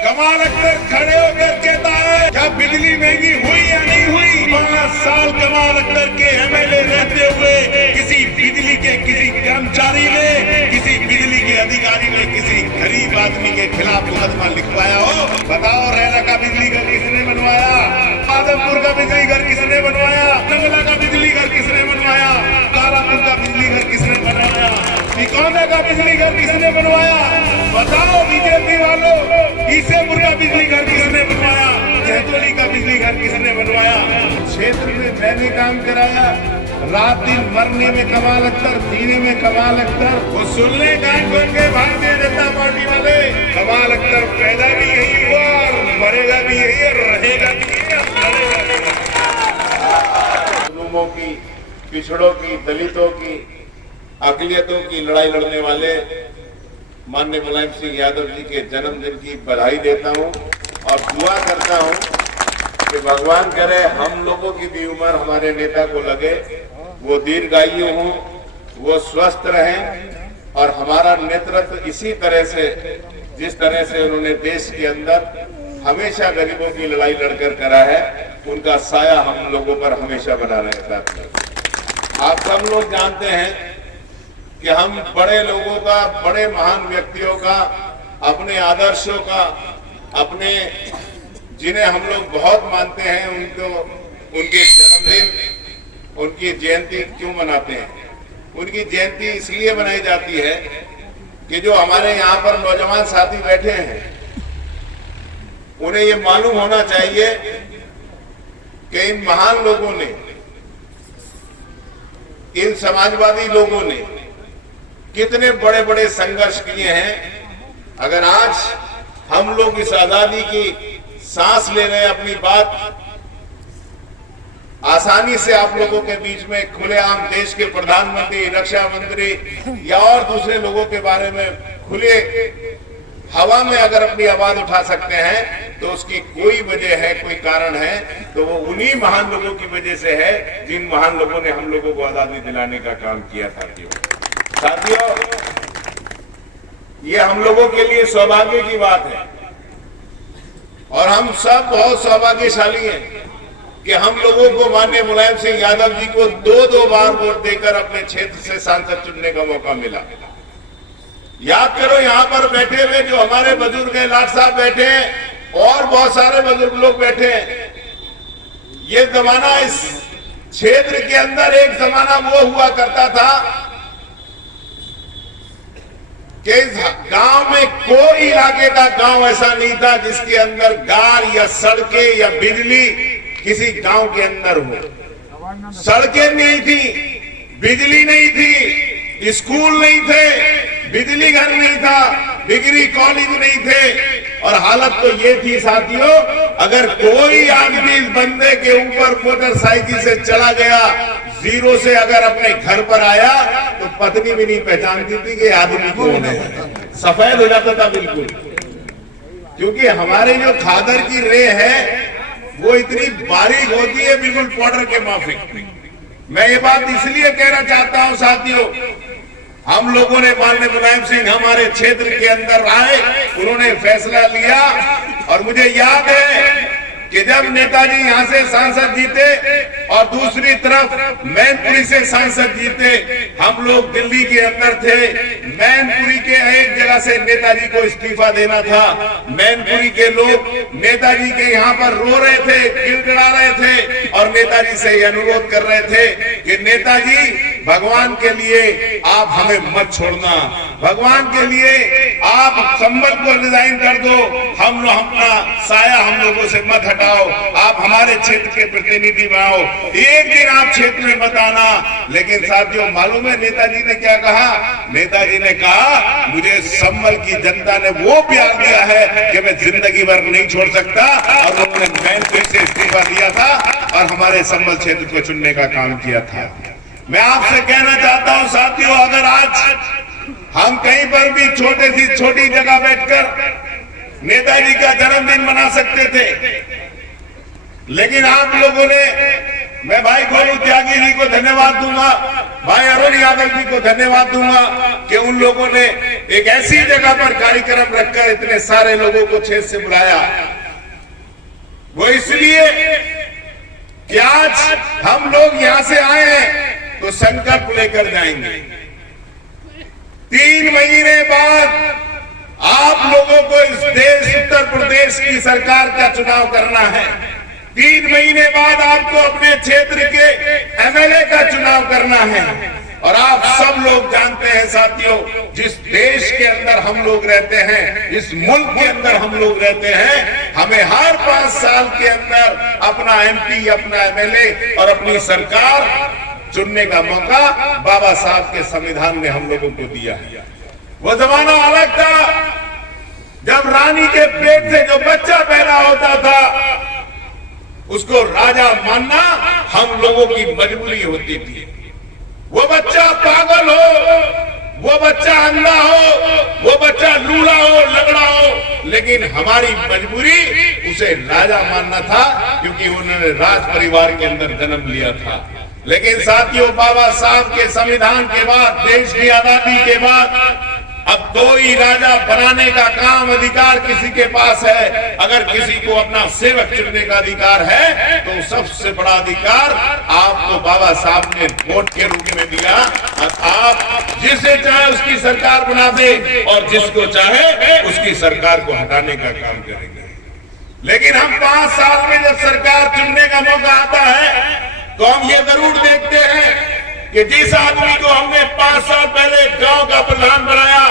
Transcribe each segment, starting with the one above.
कमाल अख्तर खड़े होकर कहता है क्या बिजली महंगी हुई या नहीं हुई। 5 साल कमाल अख्तर के एमएलए रहते हुए किसी बिजली के किसी कर्मचारी ने, किसी बिजली के अधिकारी ने किसी गरीब आदमी के खिलाफ मुकदमा लिखवाया हो? बताओ, रैना का बिजली घर किसने बनवाया? आदमपुर का बिजली घर किसने बनवाया? नंगला का बिजली घर किसने बनवाया? तारापुर का बिजली घर किसने बनवाया? तिकोना का बिजली घर किसने बनवाया? बताओ बीजेपी वालों, ईसेपुर का बिजली घर किसने बनवाया? जहतोली का बिजली घर किसने बनवाया? क्षेत्र में मैंने काम कराया। रात दिन मरने में कमाल अख्तर, जीने में कमाल अख्तर। वो सुनने कान खोल के भारतीय जनता पार्टी वाले, कमाल अख्तर पैदा भी यही हुआ और मरेगा भी यही और रहेगा भी यही। मजलूमों की, पिछड़ों की, दलितों की, अकलियतों की लड़ाई लड़ने वाले माननीय मुलायम सिंह यादव जी के जन्मदिन की बधाई देता हूं और दुआ करता हूं कि भगवान करे हम लोगों की भी उम्र हमारे नेता को लगे, वो दीर्घायु हों, वो स्वस्थ रहें और हमारा नेतृत्व इसी तरह से, जिस तरह से उन्होंने देश के अंदर हमेशा गरीबों की लड़ाई लड़कर करा है, उनका साया हम लोगों पर हमेशा बना रहेगा। आप सब लोग जानते हैं कि हम बड़े लोगों का, बड़े महान व्यक्तियों का, अपने आदर्शों का, अपने जिन्हें हम लोग बहुत मानते हैं, उनके जन्मदिन, उनकी जयंती क्यों मनाते हैं? उनकी जयंती इसलिए मनाई जाती है कि जो हमारे यहाँ पर नौजवान साथी बैठे हैं, उन्हें ये मालूम होना चाहिए कि इन महान लोगों ने, इन समाजवादी लोगों ने कितने बड़े बड़े संघर्ष किए हैं। अगर आज हम लोग इस आजादी की सांस ले रहे हैं, अपनी बात आसानी से आप लोगों के बीच में खुलेआम देश के प्रधानमंत्री, रक्षा मंत्री या और दूसरे लोगों के बारे में खुले हवा में अगर अपनी आवाज उठा सकते हैं, तो उसकी कोई वजह है, कोई कारण है, तो वो उन्हीं महान लोगों की वजह से है जिन महान लोगों ने हम लोगों को आजादी दिलाने का काम किया था। साथियों, ये हम लोगों के लिए सौभाग्य की बात है और हम सब बहुत सौभाग्यशाली हैं कि हम लोगों को माननीय मुलायम सिंह यादव जी को दो बार वोट देकर अपने क्षेत्र से सांसद चुनने का मौका मिला। याद करो, यहाँ पर बैठे हुए जो हमारे बुजुर्ग हैं, लाट साहब बैठे हैं और बहुत सारे बुजुर्ग लोग बैठे हैं। ये जमाना, इस क्षेत्र के अंदर एक जमाना वो हुआ करता था कि इस गांव में कोई इलाके का गांव ऐसा नहीं था जिसके अंदर गार या सड़कें या बिजली किसी गांव के अंदर हो। सड़कें नहीं थी, बिजली नहीं थी, स्कूल नहीं थे, बिजली घर नहीं था, डिग्री कॉलेज नहीं थे और हालत तो ये थी साथियों, अगर कोई आदमी इस बंदे के ऊपर मोटरसाइकिल से चला गया, जीरो से अगर अपने घर पर आया, तो पत्नी भी नहीं पहचानती थी कि आदमी कौन है, सफेद हो जाता था बिल्कुल। क्योंकि हमारे जो खादर की रे है वो इतनी बारीक होती है, बिल्कुल पाउडर के माफिक। मैं ये बात इसलिए कहना चाहता हूं साथियों, हम लोगों ने माननीय मुलायम सिंह हमारे क्षेत्र के अंदर आए, उन्होंने फैसला लिया और मुझे याद है कि जब नेताजी यहाँ से सांसद जीते और दूसरी तरफ मैनपुरी से सांसद जीते, हम लोग दिल्ली के अंदर थे। मैनपुरी के एक जगह से नेताजी को इस्तीफा देना था। मैनपुरी के लोग नेताजी के यहाँ पर रो रहे थे, गिड़गिड़ा रहे थे और नेताजी से ये अनुरोध कर रहे थे कि नेताजी, भगवान के लिए आप हमें मत छोड़ना, भगवान के लिए आप संबल को रिजाइन कर दो, हम लोग अपना साया हम लोगों से मत हटाओ, आप हमारे क्षेत्र के प्रतिनिधि बनाओ, एक दिन आप क्षेत्र में मत आना। लेकिन साथियों, मालूम है नेताजी ने क्या कहा? नेताजी ने कहा, मुझे संबल की जनता ने वो प्यार दिया है कि मैं जिंदगी भर नहीं छोड़ सकता, और उन्होंने मैनपुरी से इस्तीफा दिया था और हमारे संबल क्षेत्र को चुनने का काम किया था। मैं आपसे कहना चाहता हूं साथियों, अगर आज हम कहीं पर भी छोटी जगह बैठकर नेताजी का जन्मदिन मना सकते थे, लेकिन आप लोगों ने, मैं भाई गोलू त्यागी जी को धन्यवाद दूंगा भाई अरुण यादव जी को धन्यवाद दूंगा कि उन लोगों ने एक ऐसी जगह पर कार्यक्रम रखकर इतने सारे लोगों को छेद से बुलाया। वो इसलिए कि आज हम लोग यहां से आए हैं तो संकल्प लेकर जाएंगे। 3 महीने बाद आप लोगों को इस देश उत्तर प्रदेश की सरकार का चुनाव करना है। 3 महीने बाद आपको अपने क्षेत्र के एमएलए का चुनाव करना है। और आप सब लोग जानते हैं साथियों, जिस देश के अंदर हम लोग रहते हैं, जिस मुल्क के अंदर हम लोग रहते हैं, हमें हर 5 साल के अंदर अपना एमपी, अपना एमएलए और अपनी सरकार चुनने का मौका बाबा साहब के संविधान ने हम लोगों को दिया है। वो जमाना अलग था जब रानी के पेट से जो बच्चा पैदा होता था उसको राजा मानना हम लोगों की मजबूरी होती थी। वो बच्चा पागल हो, वो बच्चा अंधा हो, वो बच्चा लूला हो, लगड़ा हो, लेकिन हमारी मजबूरी उसे राजा मानना था क्योंकि उन्होंने राज परिवार के अंदर जन्म लिया था। लेकिन साथियों, बाबा साहब के संविधान के बाद, देश की आजादी के बाद अब कोई राजा बनाने का काम अधिकार किसी के पास है। अगर किसी को अपना सेवक चुनने का अधिकार है तो सबसे बड़ा अधिकार आपको बाबा साहब ने वोट के रूप में दिया। और आप जिसे चाहे उसकी सरकार बना दे और जिसको चाहे उसकी सरकार को हटाने का काम करेंगे। लेकिन हम 5 साल में जब सरकार चुनने का मौका आता है तो हम ये जरूर देखते हैं कि जिस आदमी को हमने 5 साल पहले गांव का प्रधान बनाया,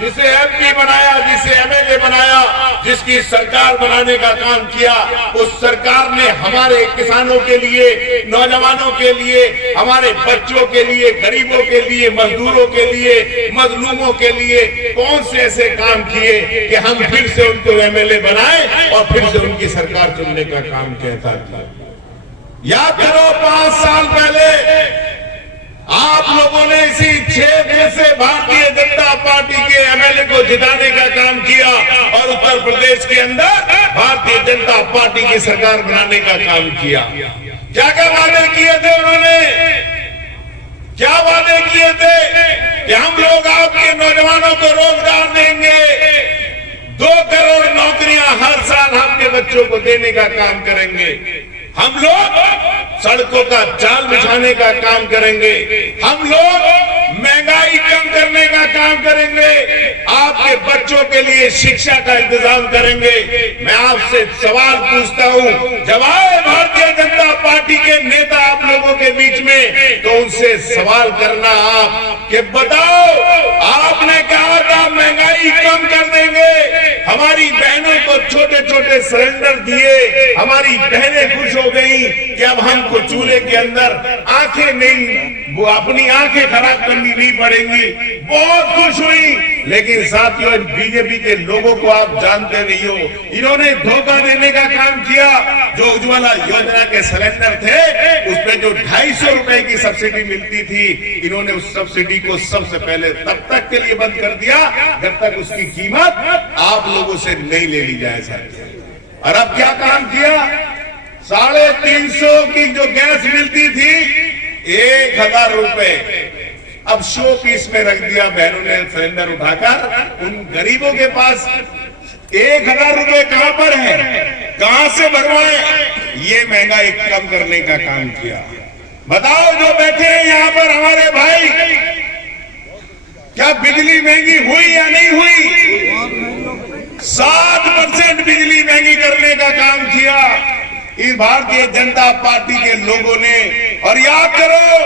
जिसे एमपी बनाया, जिसे एमएलए बनाया, जिसकी सरकार बनाने का काम किया, उस सरकार ने हमारे किसानों के लिए, नौजवानों के लिए, हमारे बच्चों के लिए, गरीबों के लिए, मजदूरों के लिए, मजलूमों के लिए कौन से ऐसे काम किए कि हम फिर से उनको एमएलए बनाए और फिर से उनकी सरकार चुनने का काम कहता था। याद करो, 5 साल पहले आप लोगों ने इसी क्षेत्र से भारतीय जनता पार्टी के एमएलए को जिताने का काम किया और उत्तर प्रदेश के अंदर भारतीय जनता पार्टी की सरकार बनाने का काम किया। क्या क्या वादे किए थे उन्होंने? क्या वादे किए थे कि हम लोग आपके नौजवानों को रोजगार देंगे, 2 करोड़ नौकरियां हर साल आपके बच्चों को देने का काम करेंगे, हम लोग सड़कों का जाल बिछाने का काम करेंगे, हम लोग महंगाई कम करने का काम करेंगे, आपके बच्चों के लिए शिक्षा का इंतजाम करेंगे। मैं आपसे सवाल पूछता हूं, जब आए भारतीय जनता पार्टी के नेता आप लोगों के बीच में तो उनसे सवाल करना आप कि बताओ, आपने कहा था महंगाई कम कर देंगे, हमारी बहनों को छोटे छोटे सिलेंडर दिए, हमारी बहनें खुश हो गई कि अब हमको चूल्हे के अंदर आंखें नहीं, वो अपनी आंखें खराब करनी नहीं पड़ेंगी, बहुत खुश हुई। लेकिन साथियों, बीजेपी के लोगों को आप जानते नहीं हो, इन्होंने धोखा देने का काम किया। जो उज्ज्वला योजना के सिलेंडर थे उसमें जो 250 रुपए की सब्सिडी मिलती थी, इन्होंने उस सब्सिडी को सबसे पहले तब तक के लिए बंद कर दिया जब तक उसकी कीमत आप लोगों से नहीं ले ली जाए साथियों। और अब क्या काम किया? 350 की जो गैस मिलती थी 1000 रुपए अब शो पीस में रख दिया बहनों ने सिलेंडर उठाकर। उन गरीबों के पास 1000 रुपए कहां पर है, कहां से भरवाए? ये महंगाई कम करने का काम किया। बताओ, जो बैठे हैं यहां पर हमारे भाई, क्या बिजली महंगी हुई या नहीं हुई? 7% बिजली महंगी करने का काम किया इस भारतीय जनता पार्टी के लोगों ने। और याद करो,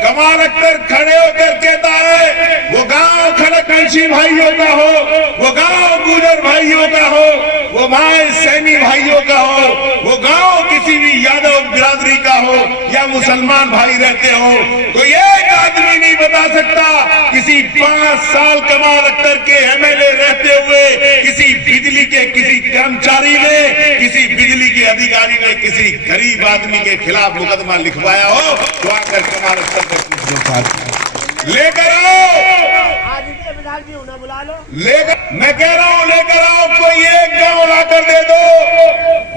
कमाल अख्तर खड़े होकर कहता है वो गांव खड़कवंशी भाइयों का हो, वो गांव गुजर भाइयों का हो, वो माए सैनी भाइयों का हो, वो गांव किसी भी यादव बिरादरी का हो या मुसलमान भाई रहते हो, कोई एक आदमी नहीं बता सकता किसी 5 साल कमाल अख्तर के एमएलए रहते हुए किसी बिजली के किसी कर्मचारी ने, किसी बिजली के अधिकारी ने किसी गरीब आदमी के खिलाफ मुकदमा लिखवाया हो तो आकर कमाल अख्तर लेकर आओ, लेकर, मैं कह रहा हूं लेकर आओ, कोई एक गांव लाकर दे दो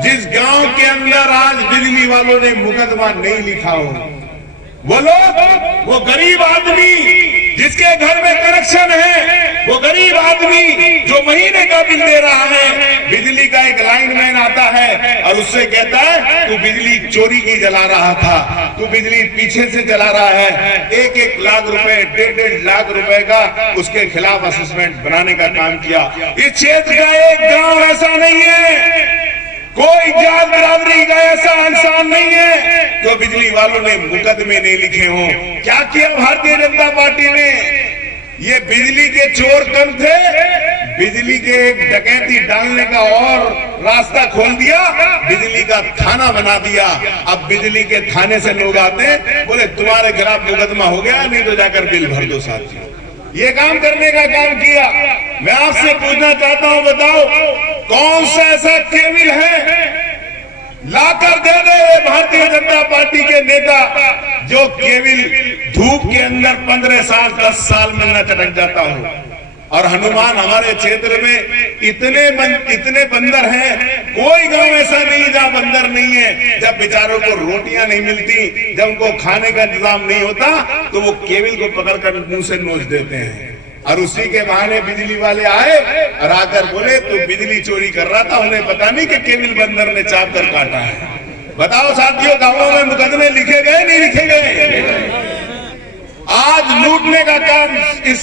जिस गांव के अंदर आज बिजली वालों ने मुकदमा नहीं लिखा हो। वो लोग, वो गरीब आदमी जिसके घर में कनेक्शन है, वो गरीब आदमी जो महीने का बिल दे रहा है, बिजली का एक लाइनमैन आता है और उससे कहता है तू बिजली चोरी की जला रहा था, तू बिजली पीछे से जला रहा है। 1-1 लाख रुपए, 1.5 लाख रुपए का उसके खिलाफ असेसमेंट बनाने का काम किया। इस क्षेत्र का एक गांव ऐसा नहीं है, कोई जात बिरादरी का ऐसा इंसान नहीं है जो बिजली वालों ने मुकदमे नहीं लिखे हों। क्या किया भारतीय जनता पार्टी ने? ये बिजली के चोर कम थे, बिजली के एक डकैती डालने का और रास्ता खोल दिया, बिजली का थाना बना दिया। अब बिजली के थाने से लोग आते बोले तुम्हारे खिलाफ मुकदमा हो गया, नहीं तो जाकर बिल भर दो साथियों। ये काम करने का काम किया। मैं आपसे पूछना चाहता हूं, बताओ कौन सा ऐसा केबिल है लाकर दे दे भारतीय जनता पार्टी के नेता जो केबिल धूप के अंदर 15 साल 10 साल में न चटक जाता हो। और हनुमान हमारे क्षेत्र में इतने बंदर हैं, कोई गांव ऐसा नहीं जहां बंदर नहीं है। जब बेचारों को रोटियां नहीं मिलती, जब उनको खाने का इंतजाम नहीं होता, तो वो केबिल को पकड़कर मुंह से नोच देते हैं। और उसी के बहाने बिजली वाले आए और आकर बोले तू बिजली चोरी कर रहा था, उन्हें पता नहीं कि केबिल बंदर ने चाप कर काटा है। बताओ साथियों, गांवों में मुकदमे लिखे गए नहीं लिखे गए? आज लूटने का काम इस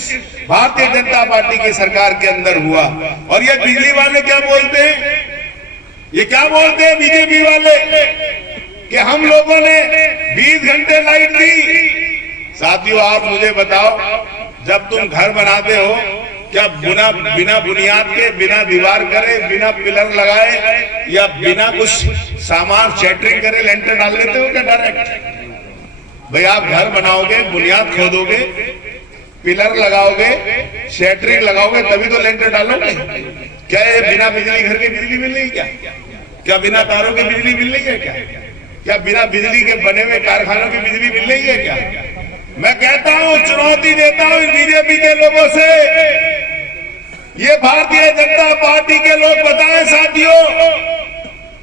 भारतीय जनता पार्टी की सरकार के अंदर हुआ। और ये बिजली वाले क्या बोलते हैं? ये क्या बोलते हैं बीजेपी वाले कि हम लोगों ने 20 घंटे लाइट दी। साथियों, आप मुझे बताओ, जब तुम घर बनाते हो क्या बिना बुनियाद के, बिना दीवार करे, बिना पिलर लगाए या बिना कुछ सामान सेटरिंग करे लेंटर डाल लेते हो क्या डायरेक्ट? भाई आप घर बनाओगे, बुनियाद खोदोगे, पिलर लगाओगे, शेटरिंग लगाओगे, तभी तो लेंटर डालोगे। क्या ये बिना बिजली घर के बिजली मिल रही है? क्या बिना तारों की बिजली मिल रही है? क्या बिना बिजली के बने हुए कारखानों की बिजली मिल रही है? क्या मैं कहता हूं, चुनौती देता हूं बीजेपी के लोगों से, ये भारतीय जनता पार्टी के लोग बताएं साथियों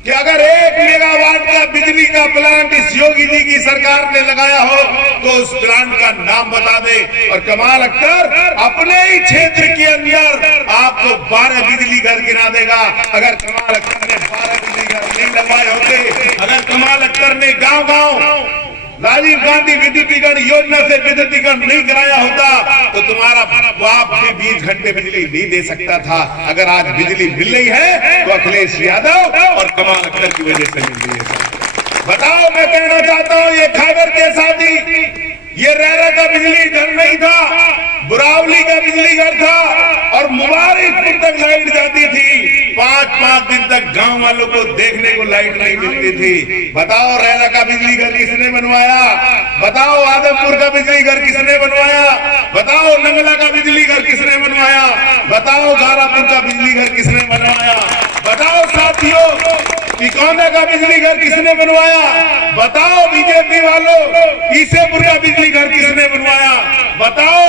कि अगर 1 मेगावाट का बिजली का प्लांट इस योगी जी की सरकार ने लगाया हो तो उस प्लांट का नाम बता दे। और कमाल अख्तर अपने ही क्षेत्र के अंदर आपको 12 बिजली घर गिरा देगा। अगर कमाल अख्तर ने 12 बिजली घर नहीं लगवाए होते, अगर कमाल अख्तर ने गांव-गांव राजीव गांधी विद्युतीकरण योजना से विद्युतीकरण नहीं कराया होता तो तुम्हारा बाप भी 20 घंटे बिजली नहीं दे सकता था। अगर आज बिजली मिल रही है तो अखिलेश यादव और कमाल अख्तर की वजह से मिल रही है। बताओ, मैं कहना चाहता हूं, ये खैबर के साथी, ये रेरा का बिजली घर नहीं था, बुरावली का बिजली घर था और मुबारकपुर तक लाइट जाती थी। 5-5 दिन तक गांव वालों को देखने को लाइट नहीं मिलती थी। बताओ, रेरा का बिजली घर किसने बनवाया? बताओ, आदमपुर का बिजली घर किसने बनवाया? बताओ, नंगला का बिजली घर किसने बनवाया? बताओ, गारापुर का बिजली घर किसने बनवाया? बताओ साथियों, तिकोना का बिजली घर किसने बनवाया? बताओ बीजेपी वालों, ईसेपुर का बिजली घर किसने बनवाया? बताओ,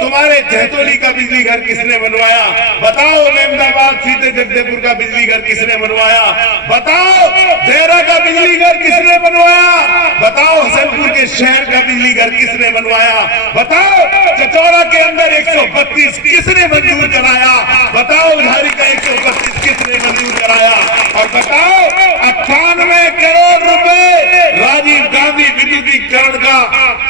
तुम्हारे जैतोली का बिजली घर किसने बनवाया? बताओ, अहमदाबाद सीधे जगदेपुर का बिजली घर किसने बनवाया? बताओ, देहरा का बिजली घर किसने बनवाया? बताओ, हसनपुर के शहर का बिजली घर किसने बनवाया? बताओ, चचौरा के अंदर 132 किसने मंजूर कराया? बताओ, उधारी का 132 किसने मंजूर कराया? और बताओ, 98 करोड़ रुपए राजीव गांधी विद्युतीकरण का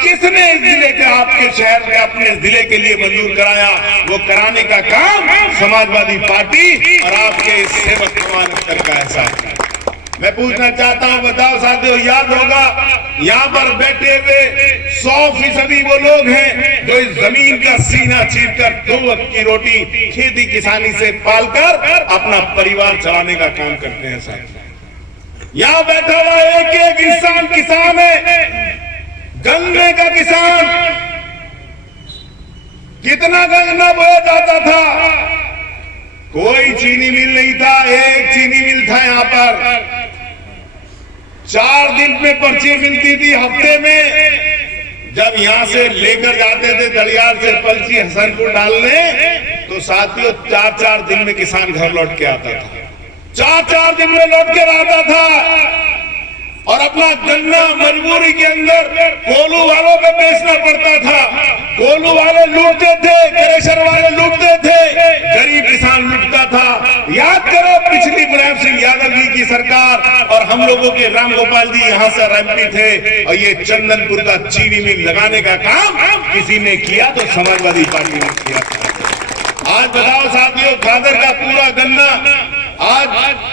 किसने इस जिले के, आपके शहर में, अपने जिले के लिए मंजूर कराया? वो कराने का काम समाजवादी पार्टी और आपके सेवक कमाल अख्तर का ऐसा। मैं पूछना चाहता हूं, बताओ साथियों, याद होगा यहाँ पर बैठे हुए 100% वो लोग हैं जो इस जमीन का सीना चीरकर 2 वक्त की रोटी खेती किसानी से पालकर अपना परिवार चलाने का काम करते हैं। साथियों, यहाँ बैठा हुआ एक इंसान किसान है, गन्ने का किसान। कितना गन्ना बोया जाता था? कोई चीनी मिल नहीं था, एक चीनी मिल था यहाँ पर। 4 दिन में पर्ची मिलती थी हफ्ते में। जब यहाँ से लेकर जाते थे दरियार से पर्ची हसनपुर डालने, तो साथियों 4-4 दिन में किसान घर लौट के आता था। 4-4 दिन में लौट के आता था। और अपना गन्ना मजबूरी के अंदर कोल्हू वालों को बेचना पड़ता था। कोल्हू वाले लूटते थे, क्रेशर वाले लूटते थे, गरीब किसान लूटता था। याद करो पिछली मुलायम सिंह यादव जी की सरकार और हम लोगों के राम गोपाल जी यहाँ से एमपी थे और ये चंदनपुर का चीनी मिल लगाने का काम किसी ने किया तो समाजवादी पार्टी ने किया था। आज बताओ साथियों, खादर का पूरा गन्ना आज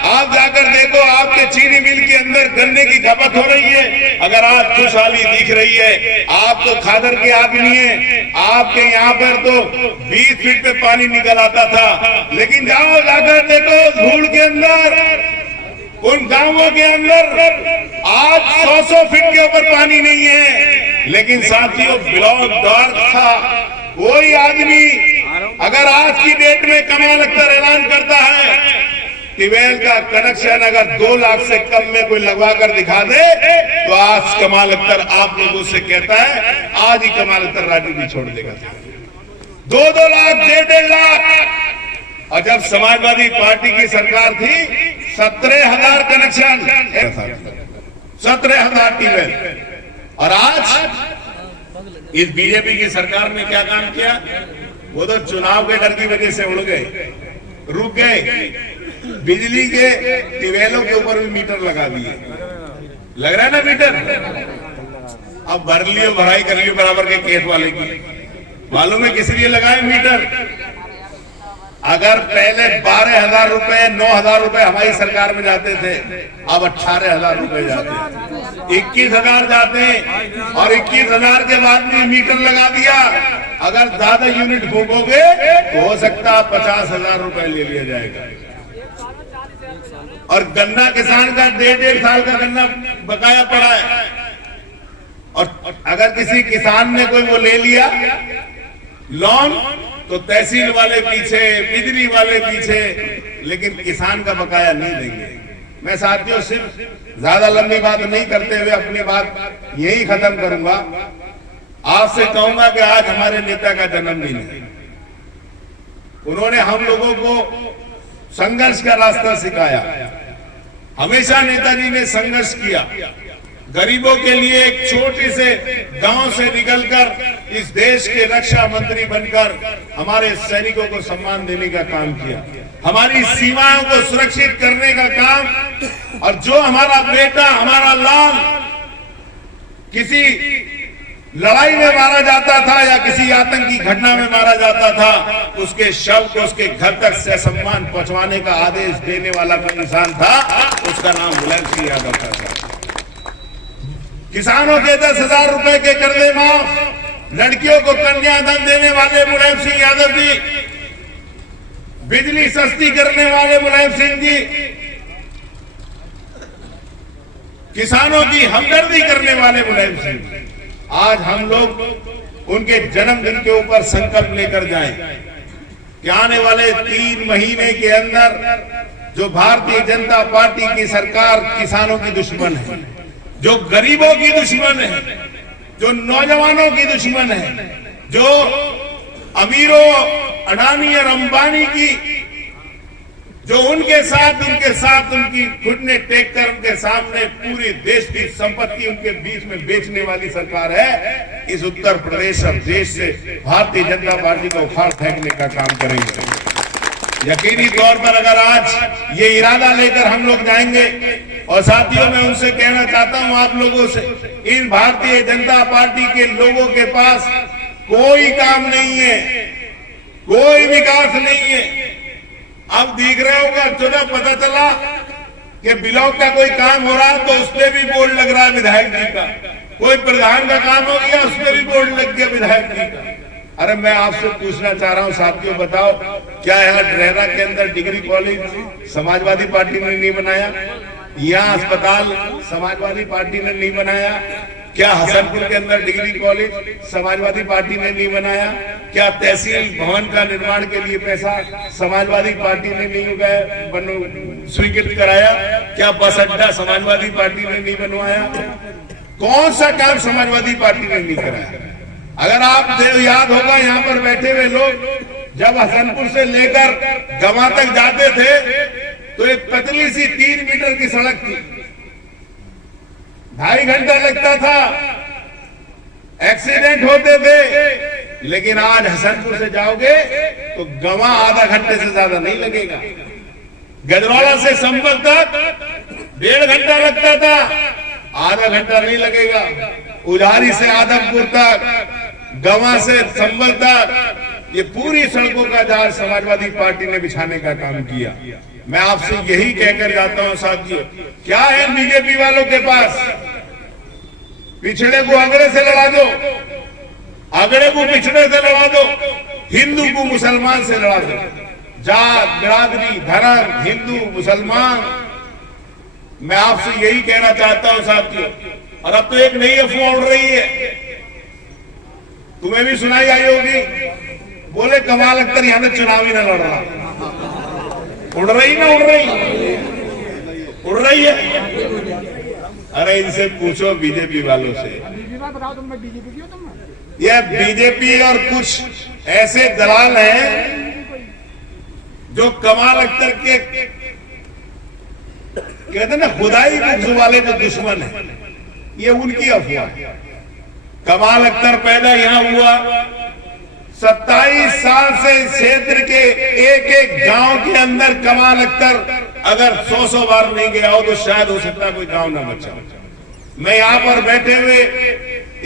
आप जाकर देखो, आपके चीनी मिल के अंदर गन्ने की खपत हो रही है। अगर आज खुशहाली दिख रही है, आप तो खादर के आदमी हैं, आपके यहाँ पर तो 20 फीट पे पानी निकल आता था, लेकिन जाओ जाकर देखो धूल के अंदर, उन गांवों के अंदर आज 100 फीट के ऊपर पानी नहीं है। लेकिन साथियों, ब्लॉक डार्क था। कोई आदमी अगर आज की डेट में कमाल अख्तर ऐलान करता है ट्यूबवेल का कनेक्शन अगर 2 लाख से कम में कोई लगवा कर दिखा दे तो आज कमाल अख्तर आप लोगों से कहता है आज ही कमाल अख्तर राजनीति छोड़ देगा। 2-2 लाख 1.5 लाख। और जब समाजवादी पार्टी की सरकार थी 17,000 कनेक्शन, 17,000 ट्यूबवेल। और आज इस बीजेपी की सरकार ने क्या काम किया? वो तो चुनाव के डर की वजह से उड़ गए, रुक गए। बिजली के ट्यूबवेलों के ऊपर भी मीटर लगा दिए। लग रहा है ना मीटर? अब भर लियो, भराई कर लियो बराबर के केस वाले की। मालूम है किस लिए लगाए मीटर? अगर पहले 12,000 रुपए 9,000 रुपए हमारी सरकार में जाते थे, अब 18,000 रुपए जाते हैं, 21,000 जाते हैं। और 21,000 के बाद भी मीटर लगा दिया। अगर ज्यादा यूनिट फूकोगे तो हो सकता है 50,000 रुपए ले लिया जाएगा। और गन्ना किसान का 1.5 साल का गन्ना बकाया पड़ा है। और अगर किसी किसान ने कोई वो ले लिया लोन तो तहसील वाले पीछे, बिजली वाले पीछे, लेकिन किसान का बकाया नहीं देंगे। मैं साथियों सिर्फ ज्यादा लंबी बात नहीं करते हुए अपनी बात यही खत्म करूंगा। आपसे कहूंगा कि आज हमारे नेता का जन्मदिन है। उन्होंने हम लोगों को संघर्ष का रास्ता सिखाया। हमेशा नेताजी ने संघर्ष किया। गरीबों के लिए एक छोटे से गांव से निकलकर इस देश के रक्षा मंत्री बनकर हमारे सैनिकों को सम्मान देने का काम किया, हमारी सीमाओं को सुरक्षित करने का काम। और जो हमारा बेटा, हमारा लाल किसी लड़ाई में मारा जाता था या किसी आतंकी घटना में मारा जाता था, उसके शव को उसके घर तक से सम्मान पहुंचवाने का आदेश देने वाला कोई इंसान था, उसका नाम मुलायम सिंह यादव था। किसानों के 10,000 रुपए के कर्जे माफ, लड़कियों को कन्यादान देने वाले मुलायम सिंह यादव जी, बिजली सस्ती करने वाले मुलायम सिंह जी, किसानों की हमदर्दी करने वाले मुलायम सिंह। आज हम लोग उनके जन्मदिन के ऊपर संकल्प लेकर जाएं कि आने वाले 3 महीने के अंदर जो भारतीय जनता पार्टी की सरकार किसानों की दुश्मन है, जो गरीबों की दुश्मन है, जो नौजवानों की दुश्मन है, जो अमीरों अडानी और अंबानी की, जो उनके साथ उनकी घुटने टेक कर उनके सामने पूरी देश की संपत्ति उनके बीच में बेचने वाली सरकार है, इस उत्तर प्रदेश और देश से भारतीय जनता पार्टी को उखाड़ फेंकने का काम करेंगे। यकीनी तौर पर अगर आज ये इरादा लेकर हम लोग जाएंगे, और साथियों मैं उनसे कहना चाहता हूं आप लोगों से, इन भारतीय जनता पार्टी के लोगों के पास कोई काम नहीं है, कोई विकास नहीं है। अब दिख रहे होगा, चलो पता चला कि ब्लॉक का कोई काम हो रहा है तो उसपे भी बोर्ड लग रहा है विधायक जी का, कोई प्रधान का काम हो गया उसपे भी बोर्ड लग गया विधायक जी का। अरे मैं आपसे पूछना चाह रहा हूं साथियों, बताओ क्या यहाँ डरेरा के अंदर डिग्री कॉलेज समाजवादी पार्टी ने नहीं बनाया? यहाँ अस्पताल समाजवादी पार्टी ने नहीं बनाया? क्या हसनपुर के अंदर डिग्री कॉलेज समाजवादी पार्टी ने नहीं बनाया? क्या तहसील भवन का निर्माण के लिए पैसा समाजवादी पार्टी ने नहीं स्वीकृत कराया? क्या बस अड्डा समाजवादी पार्टी ने नहीं बनवाया? कौन सा काम समाजवादी पार्टी ने नहीं कराया? अगर आप याद होगा, यहाँ पर बैठे हुए लोग जब हसनपुर से लेकर गवा तक जाते थे तो एक पतली सी 3 मीटर की सड़क थी, 2.5 घंटा लगता था, एक्सीडेंट होते थे। लेकिन आज हसनपुर से जाओगे तो गवा आधा घंटे से ज्यादा नहीं लगेगा। गजवाड़ा से संभल तक 1.5 घंटा लगता था, आधा घंटा नहीं लगेगा। उधारी से आदमपुर तक, गवा से संभल तक, ये पूरी सड़कों का जाल समाजवादी पार्टी ने बिछाने का काम किया। मैं आपसे यही कहकर जाता हूं साथियों, क्या है बीजेपी वालों के पास? पिछड़े को अगड़े से लड़ा दो, अगड़े को पिछड़े से लड़ा दो, हिंदू को मुसलमान से लड़ा दो। जात, बिरादरी, धर्म, हिंदू, मुसलमान, मैं आपसे यही कहना चाहता हूं साथियों। और अब तो एक नई अफवाह उड़ रही है, तुम्हें भी सुनाई आई होगी, बोले कमाल अख्तर यहां से चुनाव ही ना लड़ रहा। उड़ रही ना उड़ रही? उड़ रही है। अरे इनसे पूछो बीजेपी वालों से, ये बीजेपी और कुछ ऐसे दलाल हैं जो कमाल अख्तर के कहते ना खुदाई बुक्स वाले जो दुश्मन है, ये उनकी अफवाह है। कमाल अख्तर पैदा यहां हुआ, 27 साल से क्षेत्र के एक एक गांव के अंदर कमाल अख्तर अगर 100 बार नहीं गया हो तो शायद हो सकता कोई गांव ना बचा। मैं यहां पर बैठे हुए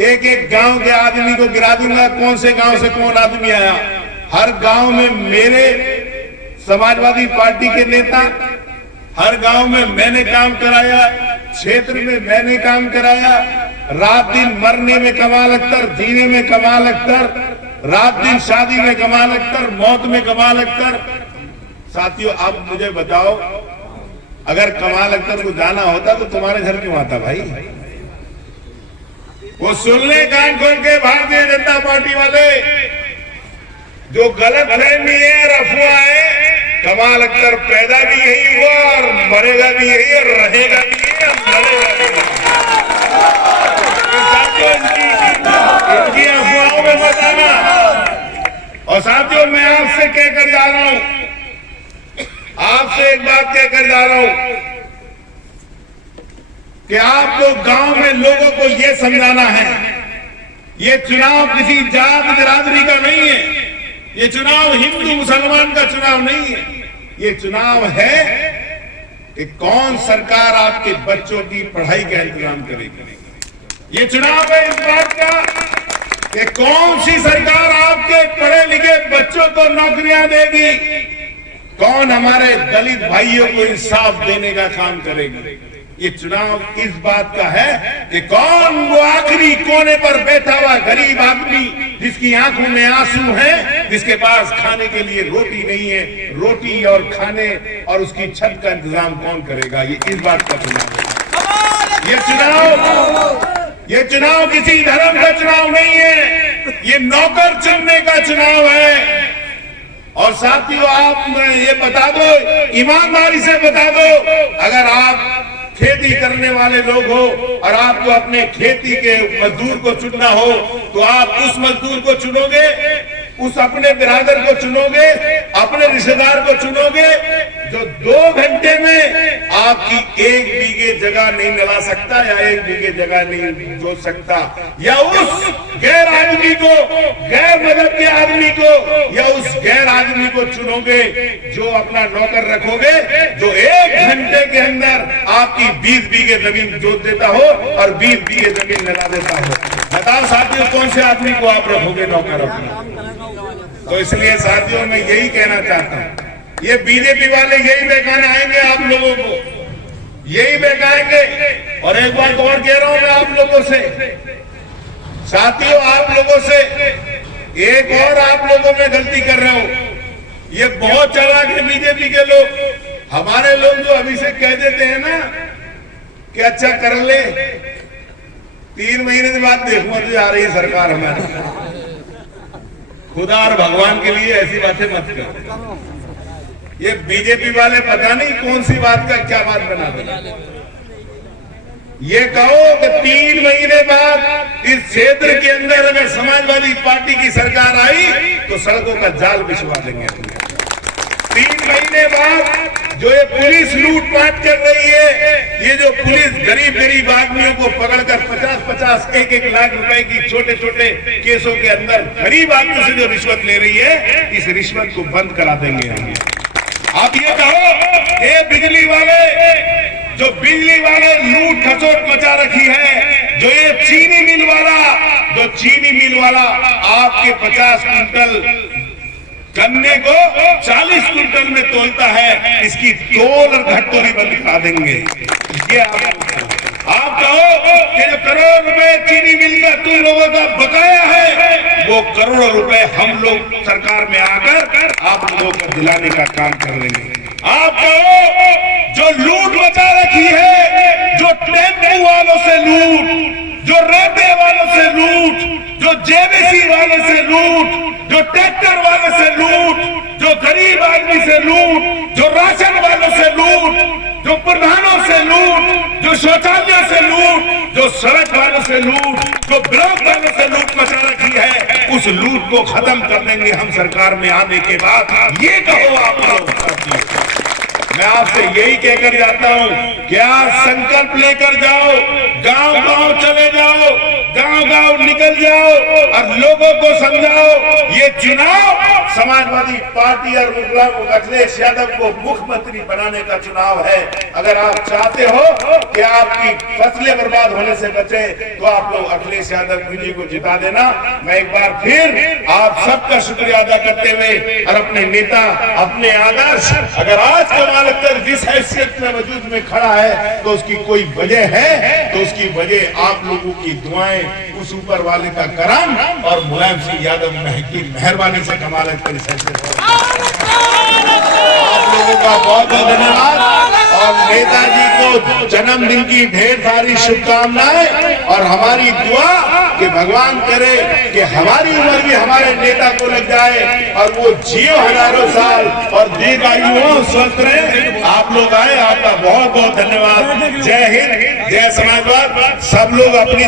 एक एक गांव के आदमी को गिरा दूंगा, कौन से गांव से कौन आदमी आया। हर गांव में मेरे समाजवादी पार्टी के नेता, हर गांव में मैंने काम कराया, क्षेत्र में मैंने काम कराया। रात दिन मरने में कमाल अख्तर, जीने में कमाल अख्तर, रात दिन शादी में कमाल अख्तर, मौत में कमाल अख्तर। साथियों आप मुझे बताओ, अगर कमाल अख्तर को जाना होता तो तुम्हारे घर क्यों आता भाई? वो सुन ले कान खोल के भारतीय जनता पार्टी वाले, जो गलत फहमी है और अफवाह है, कमाल अख्तर पैदा भी यही हुआ और मरेगा भी यही और रहेगा भी यही और मरेगा भी यही। साथियों इनकी अफवाहों में मत आना। और साथियों मैं आपसे कहकर जा रहा हूं, आपसे एक बात कहकर जा रहा हूं कि आपको गांव में लोगों को यह समझाना है, ये चुनाव किसी जात बिरादरी का नहीं है, ये चुनाव हिंदू मुसलमान का चुनाव नहीं है। ये चुनाव है कि कौन सरकार आपके बच्चों की पढ़ाई का इंतजाम करेगी। ये चुनाव है इस बात का कि कौन सी सरकार आपके पढ़े लिखे बच्चों को नौकरियां देगी, कौन हमारे दलित भाइयों को इंसाफ देने का काम करेगी। ये चुनाव इस बात का है कि कौन वो आखिरी कोने पर बैठा हुआ गरीब आदमी जिसकी आंखों में आंसू हैं, जिसके पास खाने के लिए रोटी नहीं है, रोटी और खाने और उसकी छत का इंतजाम कौन करेगा। ये इस बात का चुनाव है। ये चुनाव किसी धर्म का चुनाव नहीं है, ये नौकर चुनने का चुनाव है। और साथियों आप ये बता दो, ईमानदारी से बता दो, अगर आप खेती करने वाले लोग हो और आपको अपने खेती के मजदूर को चुनना हो तो आप उस मजदूर को चुनोगे, उस अपने बिरादर को चुनोगे, अपने रिश्तेदार को चुनोगे जो 2 घंटे में आपकी 1 बीघे जगह नहीं नला सकता या 1 बीघे जगह नहीं जोत सकता, या उस गैर आदमी को, गैर मदद के आदमी को, या उस गैर आदमी को चुनोगे जो अपना नौकर रखोगे, जो 1 घंटे के अंदर आपकी 20 बीघे जमीन जोत देता हो और 20 बीघे जमीन नला देता हो। बताओ साथियों कौन से आदमी को आप रखोगे नौकर अपना? तो इसलिए साथियों मैं यही कहना चाहता हूं, ये बीजेपी वाले यही बहकाने आएंगे आप लोगों को, यही बहकाएंगे। और एक बात और कह रहा हूं मैं आप लोगों से, साथियों आप लोगों से एक और आप लोगों में गलती कर रहे हो। ये बहुत चालाक है बीजेपी के लोग, हमारे लोग जो अभी से कह देते हैं ना कि अच्छा कर ले, 3 महीने के बाद देखूंगा तो आ रही है सरकार हमारी। खुदा और भगवान के लिए ऐसी बातें मत करो। ये बीजेपी वाले पता नहीं कौन सी बात का क्या बात बना दें। ये कहो कि 3 महीने बाद इस क्षेत्र के अंदर अगर समाजवादी पार्टी की सरकार आई तो सड़कों का जाल बिछवा देंगे। 3 महीने बाद जो ये पुलिस लूटपाट कर रही है, ये जो पुलिस गरीब आदमियों को पकड़कर 50-50 1-1 लाख रुपए की छोटे छोटे केसों के अंदर गरीब आदमियों से जो रिश्वत ले रही है, इस रिश्वत को बंद करा देंगे हम। आप ये कहो ये बिजली वाले लूट खसोट मचा रखी है, जो ये चीनी मिल वाला आपके 50 कुंटल गन्ने को 40 कुंटल में तोलता है, इसकी तोल और घटोरी बंद करा देंगे। ये आप कहो कि जो करोड़ रुपए चीनी मिल का तुम लोगों का बकाया है, वो करोड़ों रुपए हम लोग सरकार में आकर आप लोगों को दिलाने का काम कर देंगे। आप कहो जो लूट मचा रखी है, जो टेम्पो वालों से लूट, जो रेपे वालों से लूट, जो जेबीसी वाले से लूट, जो ट्रैक्टर वाले से लूट, जो गरीब आदमी से लूट, जो राशन वालों से लूट, जो प्रधानों से लूट, जो शौचालयों से लूट, जो सड़क वालों से लूट, जो ब्लॉक वालों से लूट मचा रखी है, उस लूट को खत्म कर देंगे हम सरकार में आने के बाद। ये कहो आप लोग। मैं आपसे यही कहकर जाता हूं, क्या संकल्प लेकर जाओ, गांव चले जाओ, गांव निकल जाओ और लोगों को समझाओ ये चुनाव समाजवादी पार्टी और अखिलेश यादव को मुख्यमंत्री बनाने का चुनाव है। अगर आप चाहते हो कि आपकी फसलें बर्बाद होने से बचे, तो आप लोग अखिलेश यादव जी को जिता देना। मैं एक बार फिर आप सबका शुक्रिया अदा करते हुए और अपने नेता, अपने आदर्श, अगर आज कमाल अख्तर जिस हैसियत में वजूद में खड़ा है तो उसकी कोई वजह है, तो उसकी वजह आप लोगों की दुआएं, उस ऊपर वाले का करम और मुलायम सिंह यादव की मेहरबानी से कमाल अख्तर इस हैसियत। आप लोगों का बहुत बहुत धन्यवाद और नेताजी को जन्मदिन की ढेर सारी शुभकामनाएं और हमारी दुआ कि भगवान करे कि हमारी उम्र भी हमारे नेता को लग जाए और वो जियो हजारों साल और दीर्घायु हो, स्वस्थ रहे। आप लोग आए, आपका बहुत बहुत धन्यवाद। जय हिंद, जय समाजवाद। सब लोग अपनी